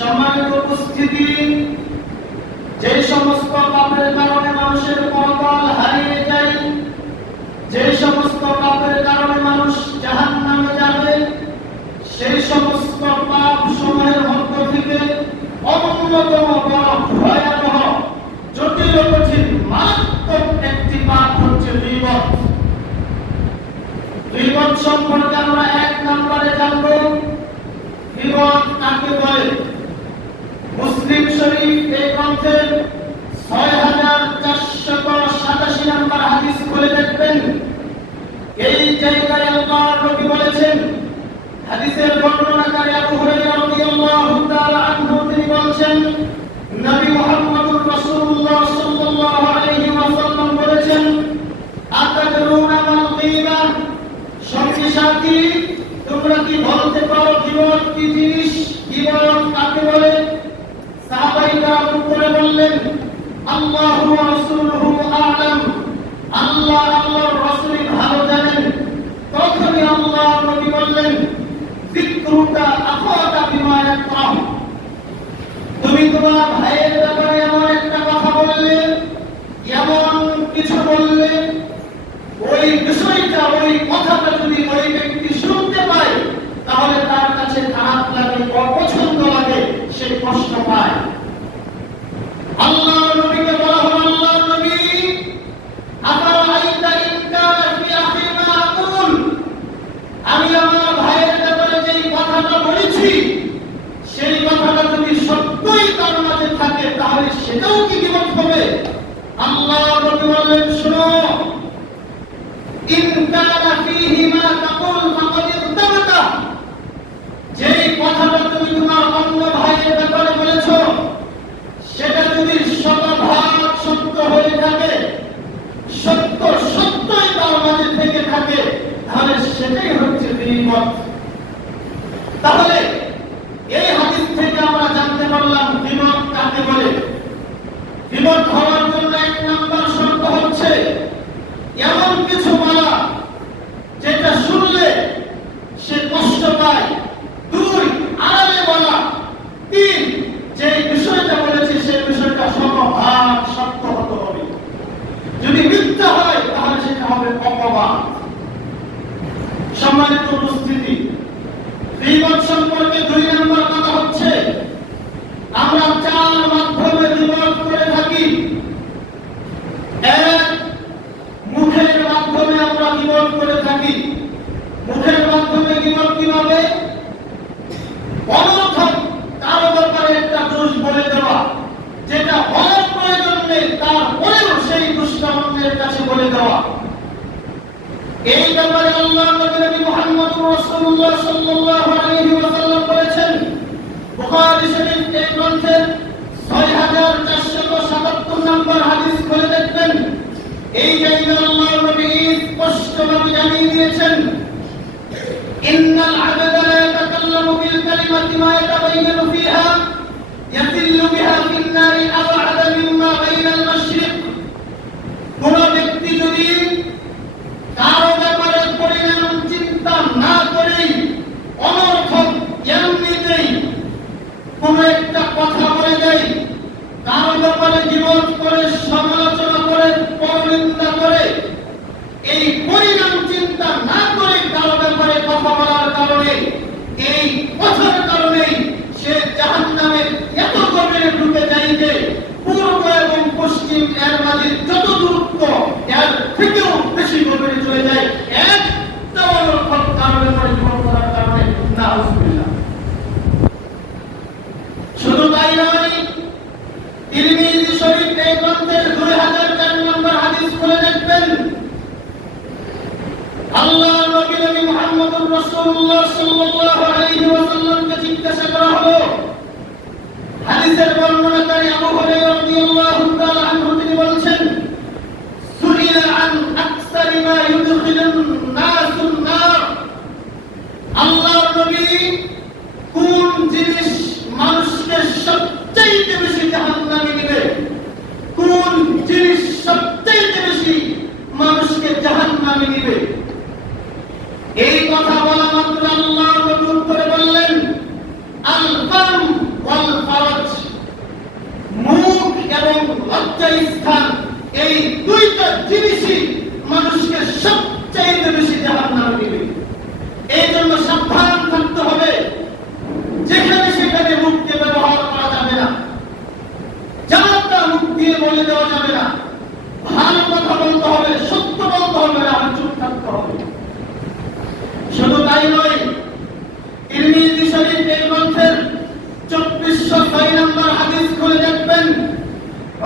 সম্মানিত উপস্থিতি, যে সমস্ত পাপের কারণে মানুষের পরকাল হারিয়ে যায়, যে সমস্ত পাপের কারণে মানুষ জাহান্নামে যাবে, সেই সমস্ত পাপ সমূহের মধ্য থেকে অন্যতম বড় ভয়াবহ, জটিল কঠিন মারাত্মক একটি পাপ হচ্ছে গীবত। গীবত সম্পর্কে আমরা এক নম্বরে জানব, গীবত কাকে বলে। মুসলিম শরীফ এই গ্রন্থের ৬৪৮৭ নম্বর হাদিস খুলে দেখবেন। এই জায়গায় আল্লাহর নবী বলেছেন, হাদিসের বর্ণনাকারী আবু হুরায়রা রাদিয়াল্লাহু তাআলা আনহু তিনি বলেন, নবী মুহাম্মদুর রাসূলুল্লাহ সাল্লাল্লাহু আলাইহি ওয়াসাল্লাম বলেছেন, আতাদরুনা মাল গীবা, সঙ্গী সাথী তোমরা কি বলতে পারো গীবত কি জিনিস, গীবত কাকে বলে? সাহাবাইরা উত্তরে বললেন, আল্লাহু ওয়া রাসূলুহু আ'লাম, আল্লাহ আল্লাহর রাসূল ভালো জানেন। তখনই আল্লাহর নবী বললেন, যিকরুকা আখাকা বিমা ইয়াকরাহু, তুমি তোমার ভাইয়ের ব্যাপারে এমন একটা কথা বললে, এমন কিছু বললে, ওই বিষয়টা, ওই কথাটা যদি ওই ব্যক্তি শুনতে পায়, তাহলে তার কাছে খারাপ লাগে, অপছন্দ লাগে, সে কষ্ট পায়। আল্লাহর নবীকে বলা হলো, আল্লাহর নবী, আফারাআইতা ইন কানা ফি আখি মা আকুল, আমি আমার ভাইয়ের ব্যাপারে যেই কথাটা বলেছি, সেই কথাটা যদি সত্যই তার মাঝে থাকে, তাহলে সেটাও কি গীবত হবে? আল্লাহর নবী বললেন, শোনো, ইন কানা ফীহি মা তাকুল ফাকাদ ইরতাবাতা, যেই কথাটা তুমি তোমার অন্য ভাইয়ের ব্যাপারে বলেছো, সেটা যদি শতভাগ সত্য হয়ে থাকে, সত্য সত্যই তার মাঝে থেকে থাকে, তাহলে সেটাই হচ্ছে গীবত। তাহলে এই হাদিস থেকে আমরা জানতে পারলাম গীবত কাকে বলে। গীবত হওয়ার জন্য এক নাম্বার শর্ত হচ্ছে এমন কিছু বলা যেটা শুনলে সে কষ্ট পায়, 2 আড়ালে বলা, 3 যে বিষয়টা বলেছে সেই বিষয়টা শতভাগ সত্য হতে হবে। যদি মিথ্যা হয় তাহলে সেটা হবে অপবাদ। সম্মানিত উপস্থিতি, গীবত সম্পর্কে 2 নম্বর কথা হচ্ছে, আমরা 4 মাধ্যমে গীবত করে থাকি। 1, মুখের মাধ্যমে আমরা গীবত করে থাকি। মুখের মাধ্যমে গীবত কিভাবে? অনর্থক কারো ব্যাপারে একটা দোষ বলে দেওয়া, যেটা হওয়ার প্রয়োজন নেই, তারপরেও সেই দোষটা অন্যের কাছে বলে দেওয়া। এই ব্যাপারে আল্লাহর নবী মুহাম্মদুর রাসূলুল্লাহ সাল্লাল্লাহু আলাইহি ওয়াসাল্লাম বলেছেন, বুখারী শরীফ এই গ্রন্থের ৬৪৭৭ নম্বর হাদিস খুলে দেখবেন। এই জায়গায় আল্লাহর নবী স্পষ্টভাবে জানিয়ে দিয়েছেন, ইন্নাল আবদা লা ইয়াতাকাল্লামু বিল কালিমাতি মা ইয়াতাবায়্যানু ফিহা ইয়াতিল্লু বিহা ফিন নারি আবআদা মিম্মা বাইনাল মাশরিক। কোন ব্যক্তি যদি কারো ব্যাপারে পরিণাম চিন্তা না করে অনর্থক এমনিতেই কোন একটা কথা বলে দেয়, কারো ব্যাপারে গীবত করে, সমালোচনা করে, পরনিন্দা করে, এই পরিণাম চিন্তা না করে কারো ব্যাপারে কথা বলার কারণে, এই কথার কারণে সে জাহান্নামের এত গভীরে ঢুকে যায় যে পূর্ব এবং পশ্চিম এর মাঝে যত দূরত্ব, এর থেকেও বেশি গভীরে চলে যায়, একটা অনর্থক কারো ব্যাপারে গীবত করার কারণে। নাউযুবিল্লাহ। শুধু তাই নয়, তিরমিজি শরীফ এই গ্রন্থের 2004 নম্বর হাদিস খুলে দেখবেন। আল্লাহর নবী মুহাম্মদুর রাসূলুল্লাহ সাল্লাল্লাহু আলাইহি ওয়াসাল্লামকে জিজ্ঞাসা করা হলো, হাদিসের বর্ণনাকারী আবু হুরায়রা রাদিয়াল্লাহু তাআলা আনহু তিনি বলেন, সুইলা আন আকসারি মা ইউদখিলুন নাসুন নার, আল্লাহর নবী কোন জিনিস মানুষকে সবচেয়ে বেশি জাহান্নামে দিবে, কোন জিনিস সবচেয়ে বেশি মানুষকে জাহান্নামে দিবে? এই কথা বলা মাত্র আল্লাহর নবী উত্তরে বললেন, আল এবং লজ্জার স্থান, এই দুইটা জিনিসই মানুষকে সবচাইতে বেশি জাহান্নামে দিবে। এই জন্য সাবধান থাকতে হবে। যেখানে সেখানে মুখকে ব্যবহার করা যাবে না, যাতা মুখ দিয়ে বলে দেওয়া যাবে না। ভালো কথা বলতে হবে, সত্য বলতে হবে, আর চুপ থাকতে হবে। শুধু তাই নয়, তিরমিজি শরীফ এই গ্রন্থের 2406 নম্বর হাদিস খুলে দেখবেন।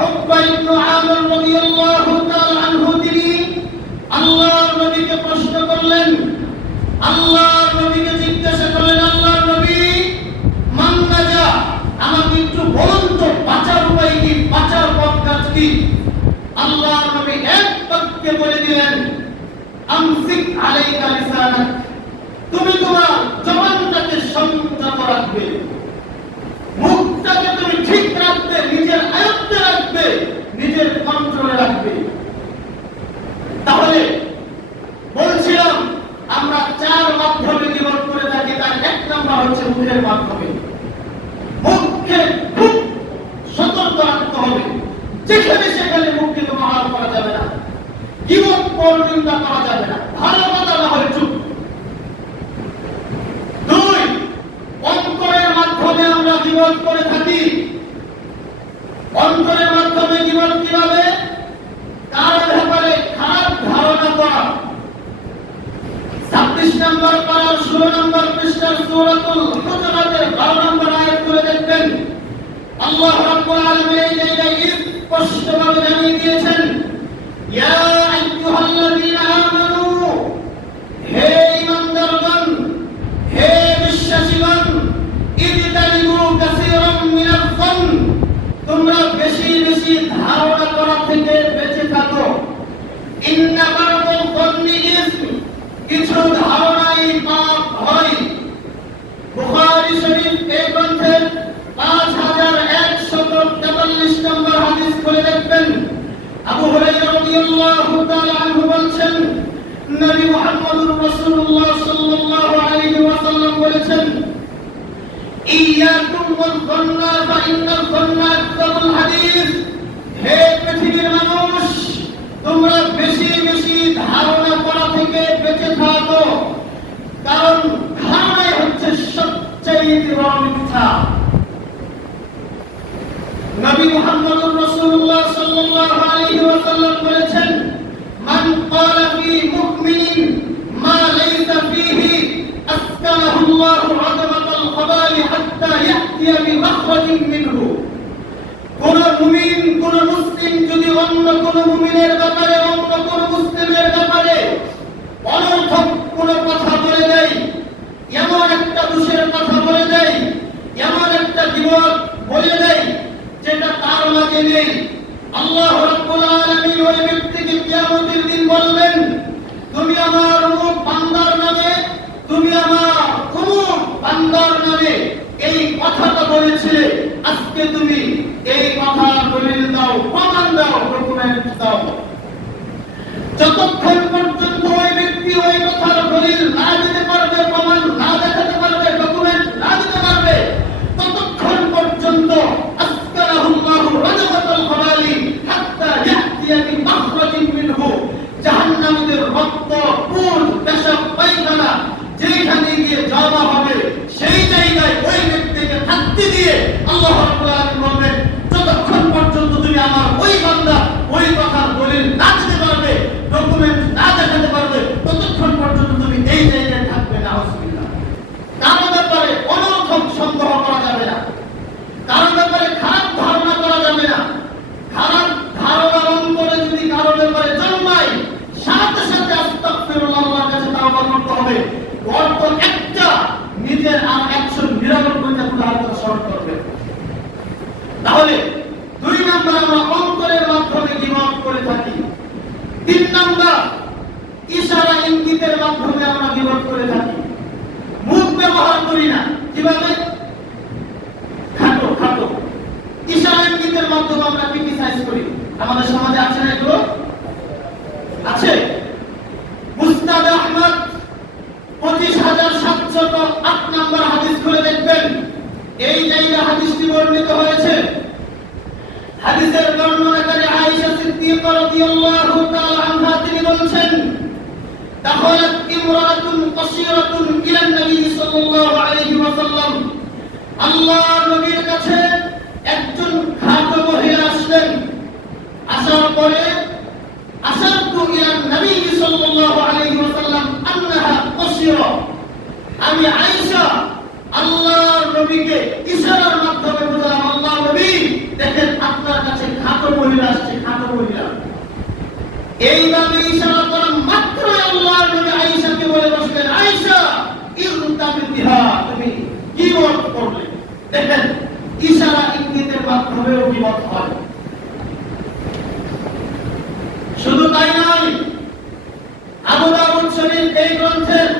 উকবা ইবনে আমির রাদিয়াল্লাহু তাআলা আনহু তিনি আল্লাহর নবীকে প্রশ্ন করলেন, আল্লাহর নবীকে জিজ্ঞাসা করলেন, আল্লাহর নবী মান নাজা, আমাকে একটু বলুন তো বাঁচার উপায় কি, বাঁচার পথ কি? আল্লাহর নবী এক বাক্যে বলে দিলেন, আমসিক আলাইকা লিসানাক, তুমি তোমার জবানটাকে সংযত রাখবে, মুখটাকে তুমি ঠিক রাখবে, নিজের আয়ত্তে রাখবে, নিজের কন্ট্রোলে রাখবে। তাহলে বলছিলাম আমরা চার মাধ্যমে জীবন করে থাকি। তার এক নম্বর হচ্ছে মুখের মাধ্যমে। মুখকে খুব সতর্ক রাখতে হবে, যেখানে সেখানে মুখকে ব্যবহার করা যাবে না, গীবত পরনিন্দা করা যাবে না, ভালো কথা না হয় চুপ। দুই, অন্তরের মাধ্যমে আমরা গীবত করে থাকি। অন্তরের মাধ্যমে গীবত কিভাবে? কার ব্যাপারে খারাপ ধারণা করা। 26 নম্বর পারার 16 নম্বর পৃষ্ঠার সূরাতুল হুজুরাতের 12 নম্বর আয়াত করে দেখবেন, আল্লাহ রাব্বুল আলামিন এই জায়গায় স্পষ্টভাবে জানিয়ে দিয়েছেন, ইয়া আইয়ুহাল্লাযীনা আমানু, হে ঈমানদারগণ, হে বিশ্বাসীগণ, ইজতানিবু কাসীরাম মিনাল যন, তোমরা বেশি বেশি ধারণা করা থেকে বেঁচে থাকো। ইন্না বা'দাল যন্নি ইসম, কিছু ধারণাই পাপ হয়। বুখারী শরীফ এই গ্রন্থের 5143 নম্বর হাদিস খুলে দেখবেন। আবু হুরায়রা রাদিয়াল্লাহু তাআলা আনহু বলেন, নবী মুহাম্মদুর রাসূলুল্লাহ সাল্লাল্লাহু আলাইহি ওয়াসাল্লাম বলেছেন, ইয়াকুম ওয়াল যন্না ফা ইন্নাল যন্না আকযাবুল হাদিস, হে পৃথিবীর মানুষ, তোমরা বেশি বেশি ধারণা করা থেকে বেঁচে থাকো, কারণ ধারণাই হচ্ছে সবচেয়ে বড় মিথ্যা। নবী মুহাম্মদুর রাসূলুল্লাহ সাল্লাল্লাহু আলাইহি ওয়াসাল্লাম বলেছেন, মান ক্বালা ফি মুমিনিন মা লাইসা ফীহি আসকানাহুল্লাহু আযমাতাল খাবালি হাত্তা ইয়াতিয়া বিমাখরাজিন মিনহু। কোন মুমিন, কোন মুসলিম যদি অন্য কোন মুমিনের ব্যাপারে, অন্য কোন মুসলিমের ব্যাপারে অনর্থক কোন কথা বলে দেয়, এমন একটা দোষের কথা বলে দেয়, এমন একটা বিপদ বলে দেয় যেটা তার মাঝে নেই, আল্লাহ রাব্বুল আলামিন ওই ব্যক্তিকে কিয়ামতের দিন বলবেন, তুমি আমার অমুক বান্দার নামে, তুমি আমার অমুক বান্দার নামে এই কথাটা বলেছিলে, আজকে তুমি এই কথা দলিল দাও, প্রমাণ দাও, ডকুমেন্ট দাও। যতক্ষণ পর্যন্ত ওই ব্যক্তি ওই কথার দলিল না দিতে পারবে, প্রমাণ না দেখাতে পারবে, ডকুমেন্ট না দিতে পারবে, ততক্ষণ পর্যন্ত আসকারাহুল্লাহু রাজমাতাল খাবালি হাত্তা ইয়াতিয়া বিমাখরাজিন মিনহু, জাহান্নামীদের রক্ত, পুল, পেশাব, পায়খানা যেখানে গিয়ে জমা হবে, সেই জায়গায় ওই ব্যক্তিকে থাকতে দিয়ে আল্লাহ রাব্বুল আলামিন বলবেন, যতক্ষণ পর্যন্ত তুমি আমার ওই বান্দা ওই কথার দলিল না দিতে পারবে, ডকুমেন্ট না দেখাতে পারবে, ততক্ষণ পর্যন্ত তুমি এই জায়গায় থাকবে না। নাউযুবিল্লাহ। কারো ব্যাপারে অনর্থক সন্দেহ করা যাবে না, কারো ব্যাপারে খারাপ ধারণা করা যাবে না। খারাপ ধারণা অন্তরে যদি কারো ব্যাপারে জন্মায়, সাথে সাথে আস্তাগফিরুল্লাহ, আল্লাহর কাছে তাওবা করতে হবে। গর্ত একটা, নিজের আর 199টা গুনাহ স্মরণ করবে। তাহলে 2 নাম্বার আমরা অন্তরের মাধ্যমে গীবত করে থাকি। 3 নাম্বার ইশারা ইঙ্গিতের মাধ্যমে আমরা গীবত করে থাকি। মুখ ব্যবহার করি না, কিভাবে? খাটো খাটো ইশারা ইঙ্গিতের মাধ্যমে আমরা ক্রিটিসাইজ করি। আমাদের সমাজে আছে না এগুলো? আছে। মুস্তাদ আহমদ 25708 নম্বর হাদিস খুলে দেখবেন, এই জায়গায় হাদিসটি বর্ণিত হয়েছে। হাদিসের বর্ণনাকারী আয়েশা সিদ্দিকা রাদিয়াল্লাহু তাআলা আনহা তিনি বলছেন, দাখালাত ইমরাতুন কাসীরাতুন ইলা নবী সাল্লাল্লাহু আলাইহি ওয়াসাল্লাম, আল্লাহর নবীর কাছে একজন খাটো মহিলা আসলেন। আসার পরে আশারতু ইলা নবী সাল্লাল্লাহু আলাইহি ওয়াসাল্লাম আন্নাহা কাসীরা, আমি আয়েশা আল্লাহর নবীকে ইশারার মাধ্যমে বললাম, আল্লাহর নবী দেখেন আপনার কাছে খাটো মহিলা আসছে, খাটো মহিলা। এইভাবে ইশারা করা মাত্র আল্লাহর নবী আয়েশাকে বলে বসলেন, আয়েশা ইরতাবিহা, তুমি গীবত করলে। দেখেন ইশারা ইঙ্গিতের মাধ্যমেও গীবত হয়। শুধু তাই নয়, আবু দাউদ শরীফ এই গ্রন্থের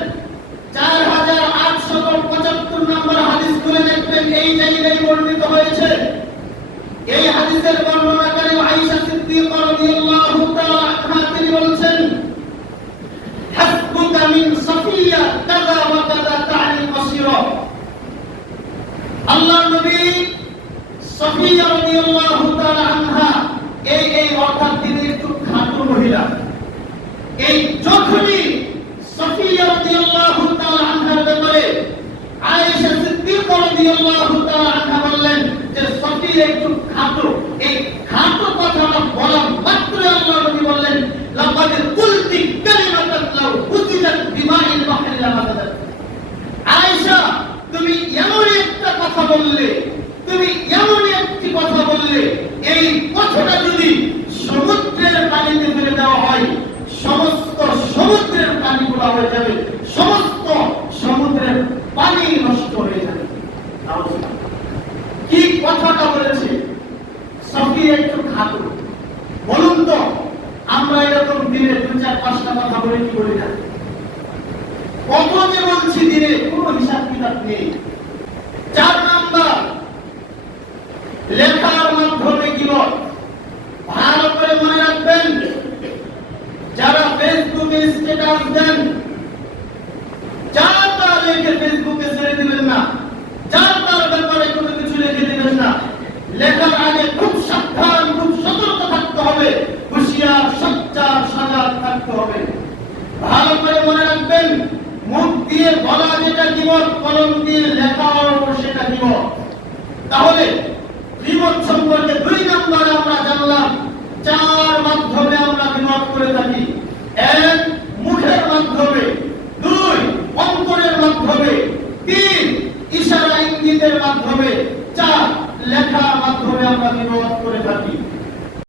4875 নম্বর হাদিস খুলে দেখবেন, এই জায়গায় বর্ণিত হয়েছে। এই হাদিসের বর্ণনাকারী আয়েশা সিদ্দিকা রাদিয়াল্লাহু তাআলা আনহা তিনি বলছেন, হাসবুকা মিন সাফিয়া কাযা ওয়া কাযা তা'নি কাসীরা। আল্লাহর নবী সাফিয়া রাদিয়াল্লাহু তাআলা আনহা এই অর্থাৎ তিনি একটু খাটো মহিলা। এই যখনই সাফিয়া রাদিয়াল্লাহু তাআলা আনহার ব্যাপারে আয়েশা সিদ্দিকা রাদিয়াল্লাহু তাআলা আনহা বললেন যে সাফিয়া একটু খাটো, এই খাটো কথাটা বলা মাত্র আল্লাহর নবী বললেন, লাকাদ কুলতি কালিমাতান লাউ উজিলাত বিমাইল বাহরি লামাদাত। আয়েশা তুমি এমন একটা কথা বললে, তুমি এমন একটি কথা বললে, এই কথাটা যদি সমুদ্রের পানিতে ফেলে দেওয়া হয়, সমস্ত সমুদ্রের পানিগুলো হয়ে যাবে, সমস্ত সমুদ্রের পানি নষ্ট হয়ে যাবে। কি কথাটা বলেছে? সাফিয়া একটু খাটো। বলুন তো আমরা এরকম দিনে 2-4-5টা কথা বলে কি বলি না? কত যে বলছি দিনে, কোনো হিসাব কিতাব নেই। 4 নাম্বার, লেখার মাধ্যমে গীবত। ভালো করে মনে রাখবেন, যারা ফেসবুকে স্ট্যাটাস দেন, যা তা লিখে ফেসবুকে ছেড়ে দিবেন না, যা তার ব্যাপারে কোনো কিছু লিখে দিবেন না। লেখার আগে খুব সাবধান, খুব সতর্ক থাকতে হবে, হুঁশিয়ার, সচ্চার, সজাগ থাকতে হবে। ভালো করে মনে রাখবেন, মুখ দিয়ে বলা যেটা গীবত, কলম দিয়ে লেখাও সেটা গীবত। তাহলে গীবত সম্পর্কে 2 নম্বরে আমরা জানলাম, 4 মাধ্যমে আমরা গীবত করে থাকি। 1 মুখের মাধ্যমে, 2 অন্তরের মাধ্যমে, 3 ইশারা ইঙ্গিতের মাধ্যমে, 4 লেখার মাধ্যমে আমরা গীবত করে